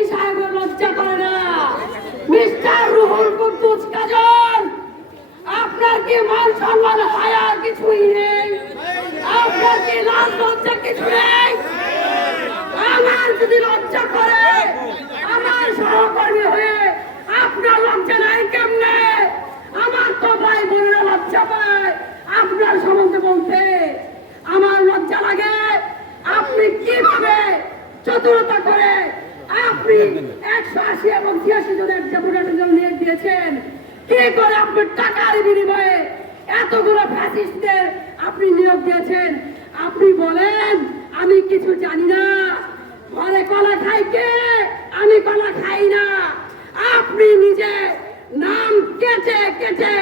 SP সাহেবের লজ্জা করে না? মিস্টার রুহুল কুদ্দুস কাজল, আপনার কি মান সম্মান হায়া কিছুই নেই? আপনার কি লাজ লজ্জা কিছু নেই? আমার যদি লজ্জা করে, আমার সহকর্মী হয়ে আপনার লজ্জা নাই কেমনে? আমার তো ভাই বোনেরা লজ্জা পায় আপনার সম্বন্ধে বলতে, আমার লজ্জা লাগে। আপনি কিভাবে চতুরতা করে আপনি 180 এবং 86 জনের ডেপুটেশন নিয়োগ দিয়েছেন? কি করে আপনি টাকার বিনিময়ে এতগুলো ফ্যাসিস্টদের আপনি নিয়োগ দিয়েছেন? আপনি বলেন আমি কিছু জানি না, ঘরে কলা খাই কে? আমি কলা খাই না। আপনি নিজে নাম কেটে কেটে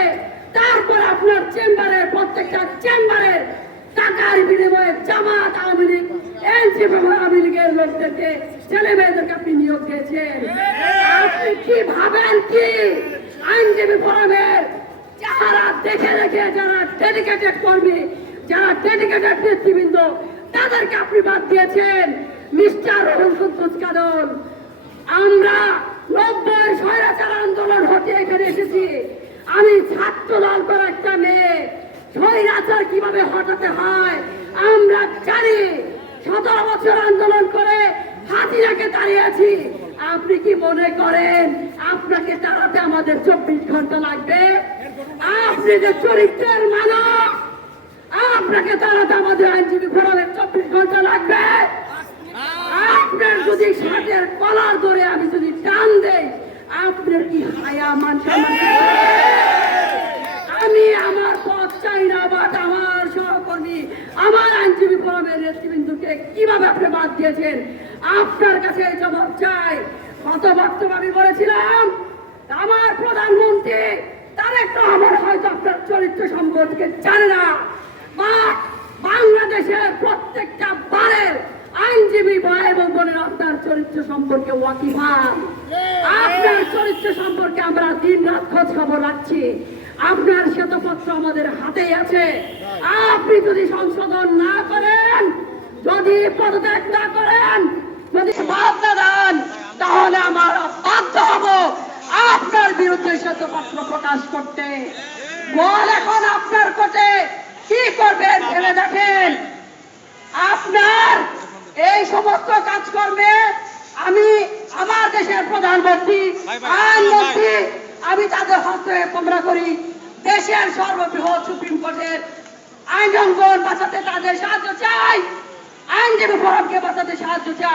তারপর আপনার চেম্বারের প্রত্যেকটা চেম্বারের টাকার বিনিময়ে জামাত, আওয়ামী লীগ, এনসিপি এবং আওয়ামী লীগের লোকদেরকে, ছেলে মেয়েদেরকে আপনি নিয়োগ দিয়েছেন। আপনি কি ভাবেন কি আইনজীবী ফোরামের যারা দেখে দেখে যারা ডেডিকেটেড কর্মী, যারা ডেডিকেটেড নেতৃবৃন্দ, তাদেরকে আপনি বাদ দিয়েছেন? মিস্টার রুহুল কুদ্দুস কাজল, আমরা 90 স্বৈরাচার আন্দোলন হতে এখানে এসেছি। আমি ছাত্র দল করা একটা মেয়ে, স্বৈরাচার কিভাবে হটাতে হয় আমরা জানি। 17 বছর আন্দোলন করে হাসিনাকে তাড়িয়েছি। আপনি কি মনে করেন আপনাকে তাড়াতে আমাদের 24 ঘন্টা লাগবে? আপনি যে চরিত্রের মানব, আপনাকে তাড়াতে আমাদের আইনজীবী ফোরামের 24 ঘন্টা লাগবে? আপনার যদি শার্টের কলার ধরে আমি যদি টান দেই, আপনার কি হায়া মান সম্মান? আমি আমার পথ চাই না, বাট আমার সহকর্মী, আমার আইনজীবী ফোরামের নেতৃবৃন্দকে কিভাবে আপনি বাদ দিয়েছেন? আপনার কাছে জবাব চাই। গত বক্তব্য আমি বলেছিলাম আমার প্রধানমন্ত্রী তারেক রহমান হয়তো আপনার চরিত্র সম্পর্কে জানে না, বা বাংলাদেশের প্রত্যেকটা বারের আইনজীবী ভাই এবং বোনের আপনার চরিত্র সম্পর্কে ওয়াকিবহাল। আপনার চরিত্র সম্পর্কে আমরা দিন রাত খোঁজ খবর রাখছি। আপনার শ্বেতপত্র আমাদের হাতেই আছে। আপনি যদি সংশোধন না করেন, যদি পদত্যাগ না করেন, যদি বাদ না দেন, তাহলে আমরা বাধ্য হব আপনার বিরুদ্ধে শ্বেতপত্র প্রকাশ করতে। বল এখন আপনার কোর্টে কি করবেন ভেবে দেখেন। আপনার এই সমস্ত কাজকর্মে আমি আমার দেশের প্রধানমন্ত্রী, আইনমন্ত্রী, আমি তাদের হস্তক্ষেপ কামনা করি। দেশের সর্ববৃহৎ সুপ্রিম কোর্টের আইন অঙ্গন বাঁচাতে তাদের সাহায্য চাই, আইনজীবী ফোরামকে বাঁচাতে সাহায্য চাই।